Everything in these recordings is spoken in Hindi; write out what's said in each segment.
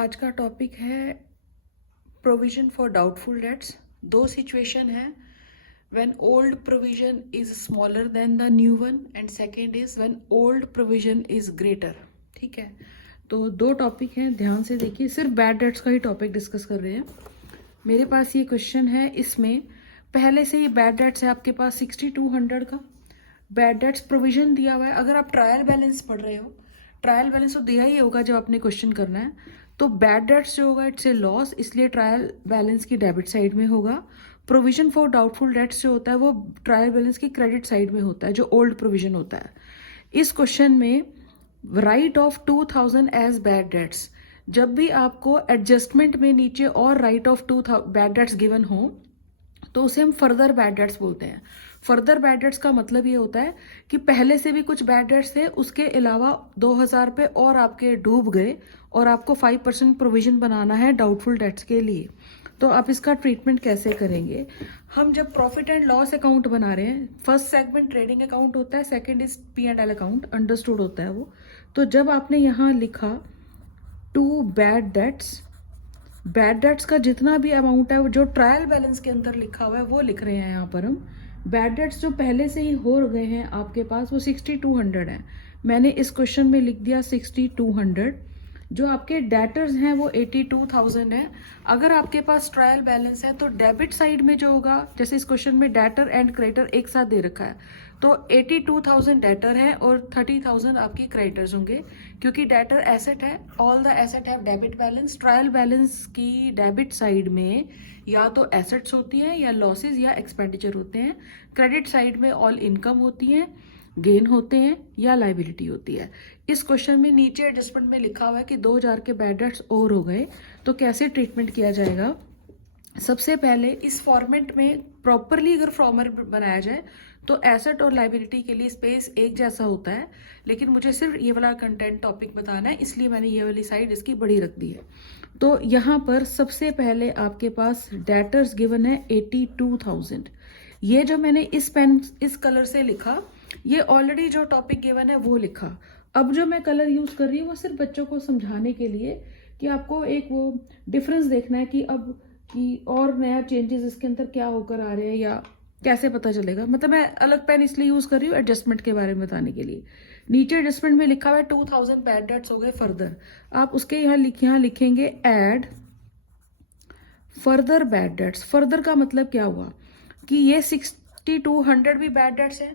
आज का टॉपिक है प्रोविजन फॉर डाउटफुल डेट्स। दो सिचुएशन है, when old provision is smaller than the new one and second is when old provision is greater. ठीक है, तो दो टॉपिक हैं, ध्यान से देखिए। सिर्फ बैड डेट्स का ही टॉपिक डिस्कस कर रहे हैं। मेरे पास ये क्वेश्चन है, इसमें पहले से ही बैड डेट्स है आपके पास 6200 का बैड डेट्स प्रोविजन दिया हुआ है। अगर आप ट्रायल बैलेंस पढ़ रहे हो, ट्रायल बैलेंस तो दिया ही होगा जब आपने क्वेश्चन करना है। तो बैड डेट्स जो होगा इट्स ए लॉस, इसलिए ट्रायल बैलेंस की डेबिट साइड में होगा। प्रोविजन फॉर डाउटफुल डेट्स जो होता है वो ट्रायल बैलेंस की क्रेडिट साइड में होता है, जो ओल्ड प्रोविजन होता है। इस क्वेश्चन में write off 2000 as bad debts, जब भी आपको एडजस्टमेंट में नीचे और write off 2000 bad debts given हो तो उसे हम फर्दर बैड डेट्स बोलते हैं। फर्दर बैड डेट्स का मतलब ये होता है कि पहले से भी कुछ बैड डेट्स थे, उसके अलावा 2000 पे और आपके डूब गए और आपको 5% प्रोविजन बनाना है डाउटफुल डेट्स के लिए। तो आप इसका ट्रीटमेंट कैसे करेंगे? हम जब प्रॉफिट एंड लॉस अकाउंट बना रहे हैं, फर्स्ट सेगमेंट ट्रेडिंग अकाउंट होता है, second is P&L account, understood होता है वो। तो जब आपने यहाँ लिखा two bad debts, bad debts का जितना भी अमाउंट है वो जो ट्रायल बैलेंस के अंदर लिखा हुआ है वो लिख रहे हैं यहाँ पर हम। बैड डेट्स जो पहले से ही हो गए हैं आपके पास वो 6200 है। मैंने इस क्वेश्चन में लिख दिया 6200। जो आपके डेटर्स हैं वो 82,000 है। अगर आपके पास ट्रायल बैलेंस है तो डेबिट साइड में जो होगा, जैसे इस क्वेश्चन में डेटर एंड क्रेडिटर एक साथ दे रखा है, तो 82,000 डेटर है और 30,000 आपकी क्रेडिटर्स होंगे, क्योंकि डेटर एसेट है। All the asset have debit balance. Trial balance की डेबिट साइड में या तो एसेट्स होती हैं या लॉसेस या एक्सपेंडिचर होते हैं। क्रेडिट साइड में ऑल इनकम होती हैं, गेन होते हैं या लाइबिलिटी होती है। इस क्वेश्चन में नीचे एडजस्टमेंट में लिखा हुआ है कि 2000 के बैड डेट्स और हो गए, तो कैसे ट्रीटमेंट किया जाएगा? सबसे पहले इस फॉर्मेट में प्रॉपरली अगर फॉर्मेट बनाया जाए तो एसेट और लाइबिलिटी के लिए स्पेस एक जैसा होता है, लेकिन मुझे सिर्फ ये वाला कंटेंट टॉपिक बताना है, इसलिए मैंने ये वाली साइड इसकी बड़ी रख दी है। तो यहाँ पर सबसे पहले आपके पास डेटर्स गिवन है 82,000। ये जो मैंने इस पेन इस कलर से लिखा, ये ऑलरेडी जो टॉपिक गिवन है वो लिखा। अब जो मैं कलर यूज कर रही हूँ वो सिर्फ बच्चों को समझाने के लिए कि आपको एक वो डिफरेंस देखना है कि अब कि और नया चेंजेस इसके अंदर क्या होकर आ रहे हैं या कैसे पता चलेगा। मतलब मैं अलग पेन इसलिए यूज कर रही हूँ एडजस्टमेंट के बारे में बताने के लिए। नीचे एडजस्टमेंट में लिखा हुआ है 2000 बैड डेट्स हो गए फर्दर। आप उसके यहाँ लिखेंगे add further bad dates. Further का मतलब क्या हुआ कि ये 6200 भी बैड डेट्स हैं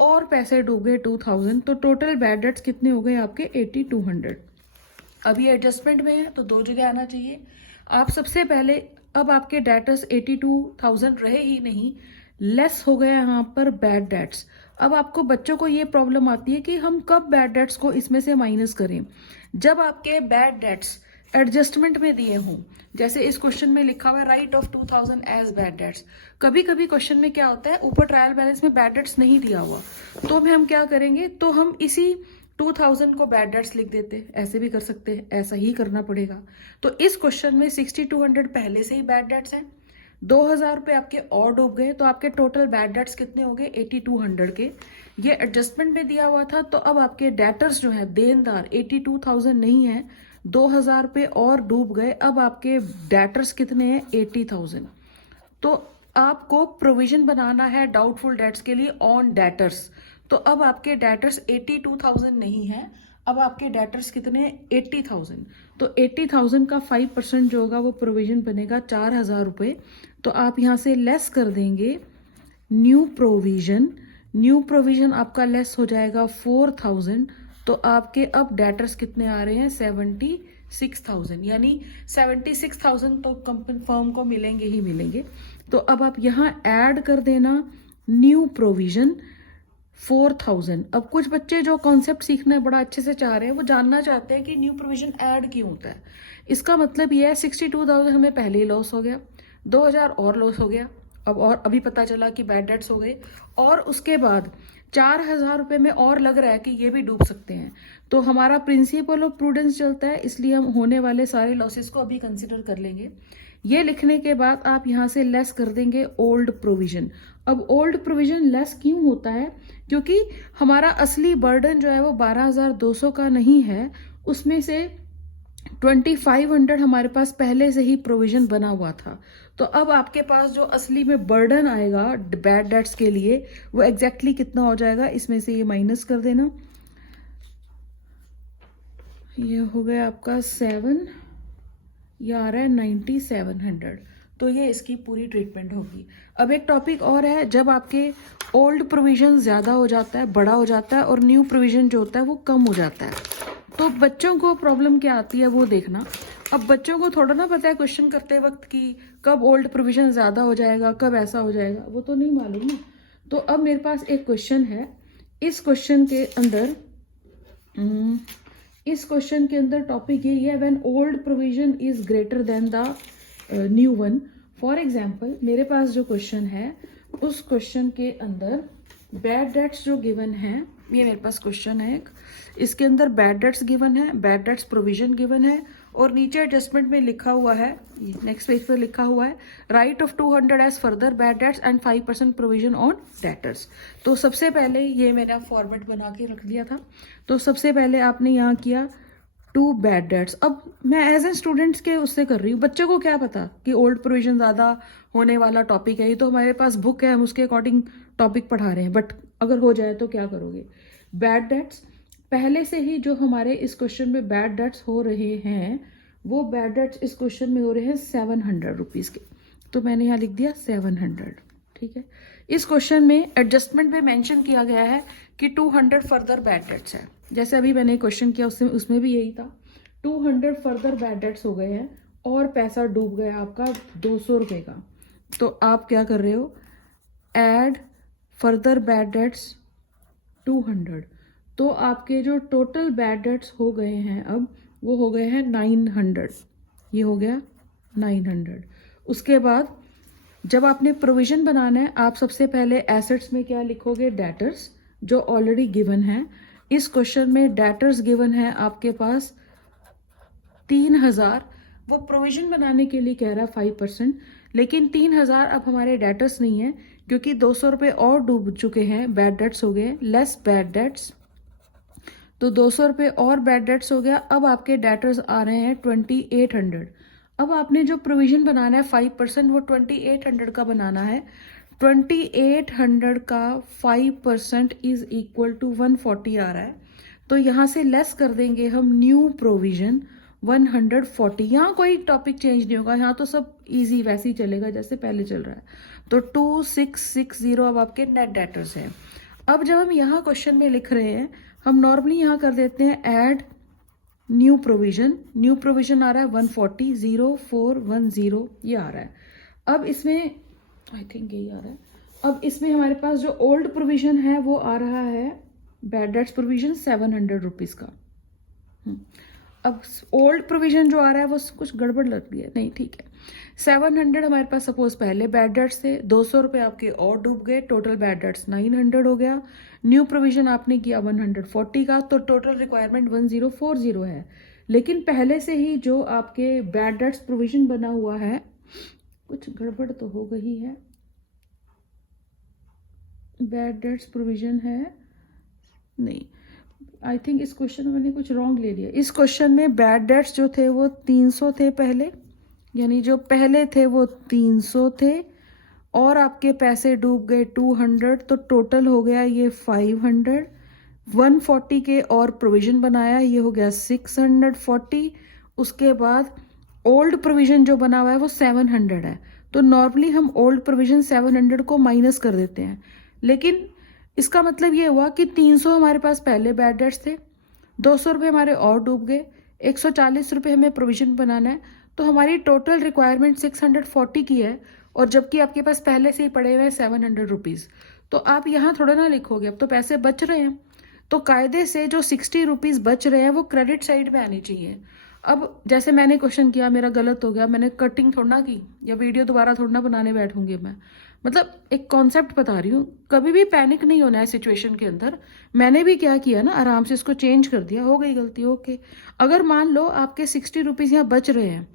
और पैसे डूब गए 2000, तो टोटल बैड डेट्स कितने हो गए आपके 8200। अब ये एडजस्टमेंट में है तो दो जगह आना चाहिए। आप सबसे पहले, अब आपके डेटर्स 82,000 रहे ही नहीं, लेस हो गया यहाँ पर बैड डेट्स। अब आपको बच्चों को ये प्रॉब्लम आती है कि हम कब बैड डेट्स को इसमें से माइनस करें। जब आपके बैड डेट्स एडजस्टमेंट में दिए हों, जैसे इस क्वेश्चन में लिखा हुआ है write off 2000 as bad debts. कभी कभी क्वेश्चन में क्या होता है, ऊपर ट्रायल बैलेंस में बैड डेट्स नहीं दिया हुआ, तो हम क्या करेंगे, तो हम इसी 2000 को बैड डेट्स लिख देते। ऐसे भी कर सकते हैं, ऐसा ही करना पड़ेगा। तो इस क्वेश्चन में 6200 पहले से ही बैड डेट्स हैं, 2000 पे आपके और डूब गए, तो आपके टोटल बैड डेट्स कितने हो गए 8200 के। ये एडजस्टमेंट में दिया हुआ था, तो अब आपके डेटर्स जो है देनदार 82,000 नहीं है, 2000 पे और डूब गए। अब आपके डेटर्स कितने हैं 80,000। तो आपको प्रोविजन बनाना है डाउटफुल डेट्स के लिए ऑन डेटर्स। तो अब आपके डेटर्स 82,000 नहीं है, अब आपके डेटर्स कितने 80,000। तो 80,000 का 5% जो होगा वो प्रोविजन बनेगा 4,000 रुपये। तो आप यहाँ से लेस कर देंगे न्यू प्रोविजन। न्यू प्रोविजन आपका लेस हो जाएगा 4,000। तो आपके अब डेटर्स कितने आ रहे हैं 76,000, यानी 76,000 तो कंपनी फर्म को मिलेंगे ही मिलेंगे। तो अब आप यहाँ ऐड कर देना न्यू प्रोविजन 4,000। अब कुछ बच्चे जो कॉन्सेप्ट सीखना बड़ा अच्छे से चाह रहे हैं, वो जानना चाहते हैं कि न्यू प्रोविजन ऐड क्यों होता है। इसका मतलब ये है 62,000 हमें पहले ही लॉस हो गया, 2000 और लॉस हो गया, अब और अभी पता चला कि बैड डेट्स हो गए, और उसके बाद 4,000 रुपये में और लग रहा है कि ये भी डूब सकते हैं। तो हमारा प्रिंसिपल ऑफ प्रूडेंस चलता है, इसलिए हम होने वाले सारे लॉसेस को अभी कंसिडर कर लेंगे। ये लिखने के बाद आप यहाँ से लेस कर देंगे ओल्ड प्रोविजन। अब ओल्ड प्रोविजन लेस क्यों होता है? क्योंकि हमारा असली बर्डन जो है वो 12,200 का नहीं है, उसमें से 2500 हमारे पास पहले से ही प्रोविजन बना हुआ था। तो अब आपके पास जो असली में बर्डन आएगा बैड डेट्स के लिए वो एग्जैक्टली कितना हो जाएगा, इसमें से ये माइनस कर देना, ये हो गया आपका 7, ये आ रहा है 9700। तो ये इसकी पूरी ट्रीटमेंट होगी। अब एक टॉपिक और है, जब आपके ओल्ड प्रोविजन ज़्यादा हो जाता है, बड़ा हो जाता है, और न्यू प्रोविजन जो होता है वो कम हो जाता है, तो बच्चों को प्रॉब्लम क्या आती है वो देखना। अब बच्चों को थोड़ा ना पता है क्वेश्चन करते वक्त कि कब ओल्ड प्रोविजन ज़्यादा हो जाएगा, कब ऐसा हो जाएगा, वो तो नहीं मालूम ना। तो अब मेरे पास एक क्वेश्चन है, इस क्वेश्चन के अंदर टॉपिक यही है, when old provision is greater than the new one. For example मेरे पास जो क्वेश्चन है उस क्वेश्चन के अंदर बैड डेट्स जो गिवन है, ये मेरे पास क्वेश्चन है एक, इसके अंदर बैड डेट्स गिवन है, बैड डेट्स प्रोविजन गिवन है, और नीचे एडजस्टमेंट में लिखा हुआ है, नेक्स्ट पेज पे लिखा हुआ है write off 200 as further bad debts and 5% provision on debtors. तो सबसे पहले ये मैंने फॉर्मेट बना के रख दिया था। तो सबसे पहले आपने यहाँ किया 2 बैड डेट्स। अब मैं एज ए स्टूडेंट्स के उससे कर रही हूँ, बच्चों को क्या पता कि ओल्ड प्रोविजन ज़्यादा होने वाला टॉपिक है, ये तो हमारे पास बुक है, हम उसके अकॉर्डिंग टॉपिक पढ़ा रहे हैं, बट अगर हो जाए तो क्या करोगे। बैड डेट्स पहले से ही जो हमारे इस क्वेश्चन में बैड डेट्स हो रहे हैं, वो बैड डेट्स इस क्वेश्चन में हो रहे हैं 700 रुपीज़ के, तो मैंने यहाँ लिख दिया 700। ठीक है, इस क्वेश्चन में एडजस्टमेंट में मेंशन किया गया है कि 200 फर्दर बैड डेट्स है, जैसे अभी मैंने क्वेश्चन किया उसमें भी यही था, 200 फर्दर बैड डेट्स हो गए हैं और पैसा डूब गया आपका 200 रुपये का। तो आप क्या कर रहे हो, ऐड फर्दर बैड डेट्स 200, तो आपके जो टोटल बैड डेट्स हो गए हैं अब वो हो गए हैं 900, ये हो गया 900। उसके बाद जब आपने प्रोविजन बनाना है, आप सबसे पहले एसेट्स में क्या लिखोगे, डेटर्स, जो ऑलरेडी गिवन है। इस क्वेश्चन में डेटर्स गिवन है आपके पास 3000, वो प्रोविजन बनाने के लिए कह रहा है 5%, लेकिन 3000 अब हमारे डेटर्स नहीं है क्योंकि 200 रुपये और डूब चुके हैं, बैड डेट्स हो गए, लेस बैड डेट्स, तो 200 रुपये और बैड डेट्स हो गया। अब आपके डेटर्स आ रहे हैं 2800। अब आपने जो प्रोविजन बनाना है 5%, वो 2800 का बनाना है। 2800 का 5% इज इक्वल टू 140 आ रहा है, तो यहाँ से लेस कर देंगे हम न्यू प्रोविजन 140। यहाँ कोई टॉपिक चेंज नहीं होगा, यहाँ तो सब इजी वैसे ही चलेगा जैसे पहले चल रहा है। तो 2660 अब आपके नेट डेटर्स हैं। अब जब हम यहाँ क्वेश्चन में लिख रहे हैं, हम नॉर्मली यहाँ कर देते हैं ऐड न्यू प्रोविजन आ रहा है 140, 0410 ये आ रहा है। अब इसमें आई थिंक यही आ रहा है। अब इसमें हमारे पास जो ओल्ड प्रोविजन है वो आ रहा है बैड डेट्स प्रोविजन 700 रुपीज़ का। अब ओल्ड प्रोविजन जो आ रहा है वो कुछ गड़बड़ लग रही है, नहीं ठीक है, 700 हमारे पास सपोज पहले बैड डेट्स थे, 200 रुपये आपके और डूब गए, टोटल बैड डेट्स 900 हो गया। न्यू प्रोविजन आपने किया 140 का, तो टोटल रिक्वायरमेंट 1040 है। लेकिन पहले से ही जो आपके बैड डेट्स प्रोविजन बना हुआ है, कुछ गड़बड़ तो हो गई है, बैड डेट्स प्रोविजन है नहीं, आई थिंक इस क्वेश्चन में मैंने कुछ रॉन्ग ले लिया। इस क्वेश्चन में बैड डेट्स जो थे वो 300 थे पहले, यानी जो पहले थे वो 300 थे, और आपके पैसे डूब गए 200, तो टोटल हो गया ये 500। 140 के और प्रोविजन बनाया, ये हो गया 640। उसके बाद ओल्ड प्रोविजन जो बना हुआ है वो 700 है, तो नॉर्मली हम ओल्ड प्रोविजन 700 को माइनस कर देते हैं, लेकिन इसका मतलब ये हुआ कि 300 हमारे पास पहले बैड डेट्स थे, 200 रुपये हमारे और डूब गए, 140 रुपये हमें प्रोविजन बनाना है, तो हमारी टोटल रिक्वायरमेंट 640 की है, और जबकि आपके पास पहले से ही पड़े हुए हैं 700 रुपीज़। तो आप यहाँ थोड़ा ना लिखोगे, अब तो पैसे बच रहे हैं, तो कायदे से जो 60 रुपीज़ बच रहे हैं वो क्रेडिट साइड में आनी चाहिए। अब जैसे मैंने क्वेश्चन किया, मेरा गलत हो गया, मैंने कटिंग थोड़ा ना की, या वीडियो दोबारा थोड़ा ना बनाने बैठूंगी मैं, मतलब एक कॉन्सेप्ट बता रही हूँ। कभी भी पैनिक नहीं होना है सिचुएशन के अंदर। मैंने भी क्या किया ना, आराम से इसको चेंज कर दिया, हो गई गलती, ओके। अगर मान लो आपके 60 रुपीज़ यहाँ बच रहे हैं,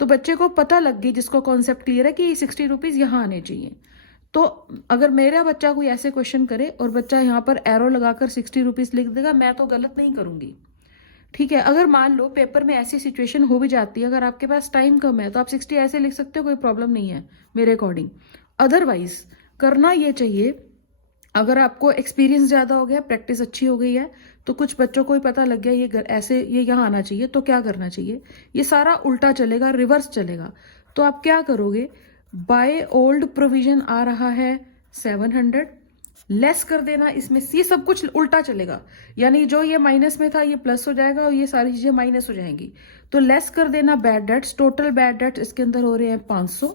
तो बच्चे को पता लग गई, जिसको कॉन्सेप्ट क्लियर है कि ये 60 रुपीज़ यहाँ आने चाहिए। तो अगर मेरा बच्चा कोई ऐसे क्वेश्चन करे और बच्चा यहाँ पर एरो लगाकर 60 रुपीज़ लिख देगा, मैं तो गलत नहीं करूँगी, ठीक है, अगर मान लो पेपर में ऐसी सिचुएशन हो भी जाती है, अगर आपके पास टाइम कम है तो आप 60 ऐसे लिख सकते हो, कोई प्रॉब्लम नहीं है मेरे अकॉर्डिंग। अदरवाइज करना ये चाहिए, अगर आपको एक्सपीरियंस ज़्यादा हो गया, प्रैक्टिस अच्छी हो गई है, तो कुछ बच्चों को ही पता लग गया ये ऐसे ये यहाँ आना चाहिए, तो क्या करना चाहिए, ये सारा उल्टा चलेगा, रिवर्स चलेगा। तो आप क्या करोगे, बाय ओल्ड प्रोविजन आ रहा है 700, लेस कर देना इसमें, ये सब कुछ उल्टा चलेगा, यानी जो ये माइनस में था ये प्लस हो जाएगा और ये सारी चीजें माइनस हो जाएंगी। तो लेस कर देना bad debts, total bad debts इसके अंदर हो रहे हैं 500,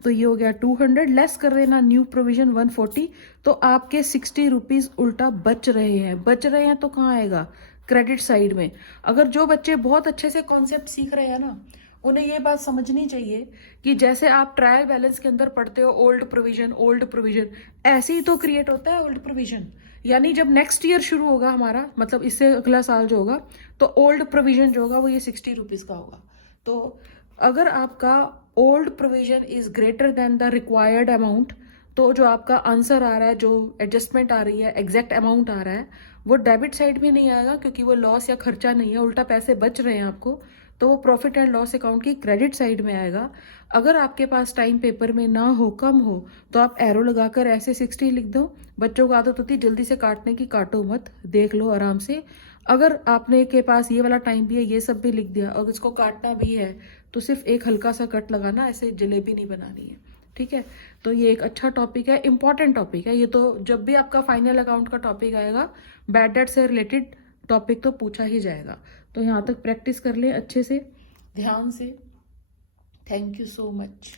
तो ये हो गया 200, लेस कर देना न्यू प्रोविजन 140, तो आपके 60 रुपीज उल्टा बच रहे हैं तो कहाँ आएगा, क्रेडिट साइड में। अगर जो बच्चे बहुत अच्छे से कॉन्सेप्ट सीख रहे हैं ना, उन्हें ये बात समझनी चाहिए कि जैसे आप ट्रायल बैलेंस के अंदर पढ़ते हो ओल्ड प्रोविजन, ऐसे ही तो क्रिएट होता है ओल्ड प्रोविजन। यानी जब नेक्स्ट ईयर शुरू होगा हमारा, मतलब इससे अगला साल जो होगा, तो ओल्ड प्रोविजन जो होगा वो ये 60 रुपीज का होगा। तो अगर आपका old provision is greater than the required amount, तो जो आपका आंसर आ रहा है, जो एडजस्टमेंट आ रही है, एग्जैक्ट अमाउंट आ रहा है, वो डेबिट साइड में नहीं आएगा, क्योंकि वो लॉस या खर्चा नहीं है, उल्टा पैसे बच रहे हैं आपको, तो वो प्रॉफिट एंड लॉस अकाउंट की क्रेडिट साइड में आएगा। अगर आपके पास टाइम पेपर में ना हो, कम हो, तो आप एरो लगाकर ऐसे 60 लिख दो। बच्चों को आदत होती है जल्दी से काटने की, काटो मत, देख लो आराम से। अगर आपने के पास ये वाला टाइम भी है, ये सब भी लिख दिया, और इसको काटना भी है, तो सिर्फ एक हल्का सा कट लगाना, ऐसे जलेबी नहीं बनानी है। ठीक है, तो ये एक अच्छा टॉपिक है, इंपॉर्टेंट टॉपिक है ये। तो जब भी आपका फाइनल अकाउंट का टॉपिक आएगा, बैड डेट से रिलेटेड टॉपिक तो पूछा ही जाएगा। तो यहाँ तक प्रैक्टिस कर ले अच्छे से, ध्यान से। Thank you so much.